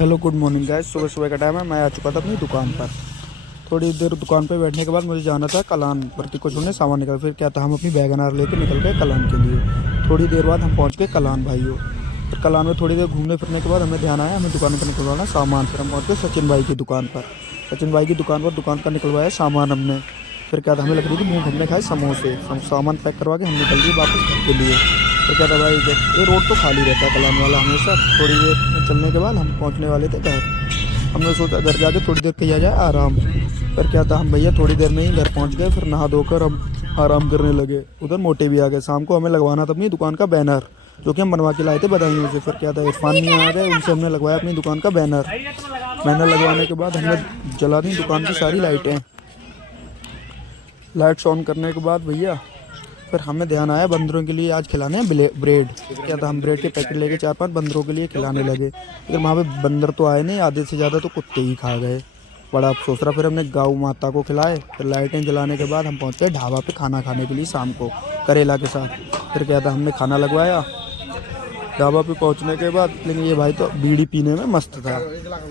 Hello good morning guys. सुबह सुबह का टाइम है। मैं आ चुका था अपनी दुकान पर। थोड़ी देर दुकान पर बैठने के बाद मुझे जाना था कलान पर कुछ उन्हें सामान निकल। फिर क्या था, हम अपनी वैगन लेके निकल गए कलान के लिए। थोड़ी देर बाद हम पहुंच गए कलान भाइयों। फिर कलान में थोड़ी देर घूमने फिरने के बाद हमें ध्यान आया हमें दुकान पर निकलवाना सामान। फिर हम पहुँच गए सचिन भाई की दुकान पर। सचिन भाई की दुकान का निकलवाया सामान हमने। फिर क्या था, हमें लग रही थी भूख, हमने खाए समोसे। हम सामान पैक करवा के हम निकल गए वापस घर के लिए। फिर क्या था भाई, ये रोड तो खाली रहता है कलान वाला हमेशा। थोड़ी देर चलने के बाद हम पहुंचने वाले थे घर। हमने सोचा घर जाके थोड़ी देर किया जाए आराम। फिर क्या था, हम भैया थोड़ी देर में ही घर पहुंच गए। फिर नहा धोकर हम आराम करने लगे। उधर मोटे भी आ गए। शाम को हमें लगवाना था अपनी दुकान का बैनर, जो कि हम बनवा के लाए थे बदायूं से। फिर क्या था, इरफान मियाँ आ गए, उनसे हमने लगवाया अपनी दुकान का बैनर। बैनर लगवाने के बाद हमने जला दी दुकान की सारी लाइटें। लाइट्स ऑन करने के बाद भैया फिर हमें ध्यान आया बंदरों के लिए आज खिलाने हैं ब्रेड। क्या था, हम ब्रेड के पैकेट लेके 4-5 बंदरों के लिए खिलाने लगे। लेकिन वहाँ पे बंदर तो आए नहीं, आधे से ज़्यादा तो कुत्ते ही खा गए। बड़ा अफसोस रहा। फिर हमने गौ माता को खिलाए। फिर लाइटें जलाने के बाद हम पहुँच गए ढाबा पे खाना खाने के लिए शाम को करेला के साथ। फिर क्या था, हमने खाना लगवाया। ढाबा पे पहुंचने के बाद लेकिन ये भाई तो बीड़ी पीने में मस्त था।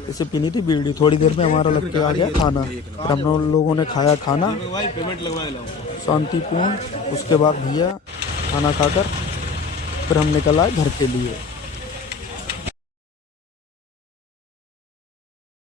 इसे पीनी थी बीड़ी। थोड़ी देर में हमारा लग के आ गया खाना। फिर हम लोगों ने खाया खाना शांतिपूर्ण। उसके बाद भैया खाना खाकर फिर हम निकल आए घर के लिए।